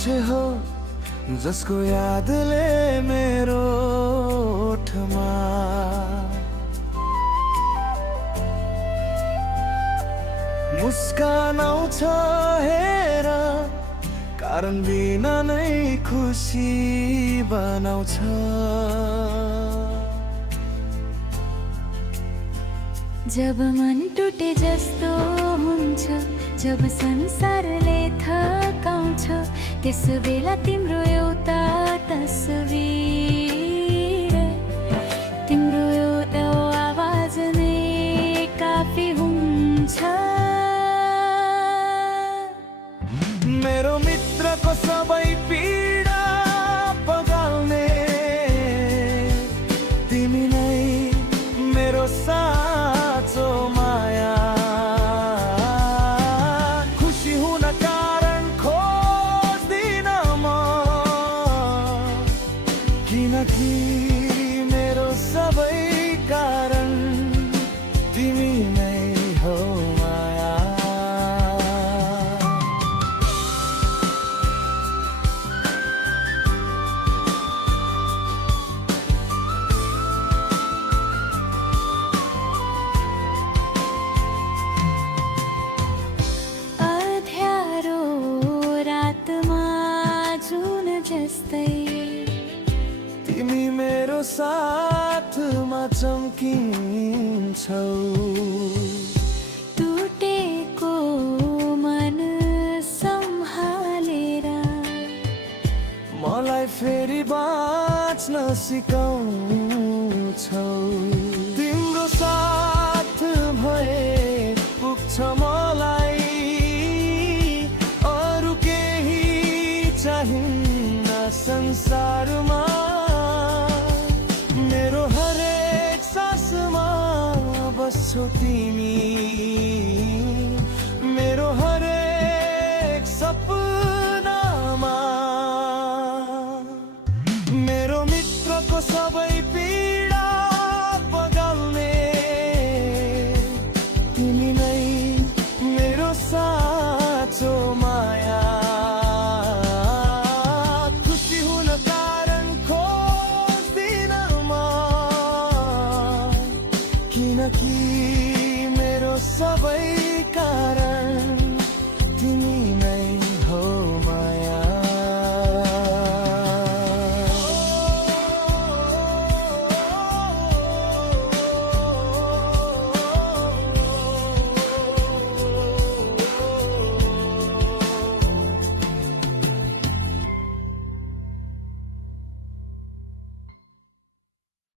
मान्छे हो जसको यादले मेरो ओठमा मुस्कान आउँछ हेर, कारण बिना नै खुसी बनाउँछ। जब मन टुटे जस्तो हुन्छ, जब संसारले थकाउँछ, त्यस बेला तिम्रो एउटा तस्बिर, तिम्रो एउटा आवाज नै काफी हुन्छ। मेरो मित्रको सबै पीडा पगाल्ने तिमी नै मेरो साँचो माया। खुसी हुन कारण खोज्दिन म, किनकि मेरो सबै कारण तिमी नै हो माया। तिमी मेरो साथमा चम्किन्छौ। टुटेको मन सम्हालेर मलाई फेरि बाँच्न सिकाउँछौ। तिम्रो साथ भए पुग्छ मलाई, अरू केही चाहिन्न संसारमा। मेरो हरेक सासमा बस्छौ तिमी, मेरो हरेक सपनामा। मेरो मित्रको सबै पीडा पगाल्ने तिमी नै मेरो साँचो माया। किनकि मेरो सबै कारण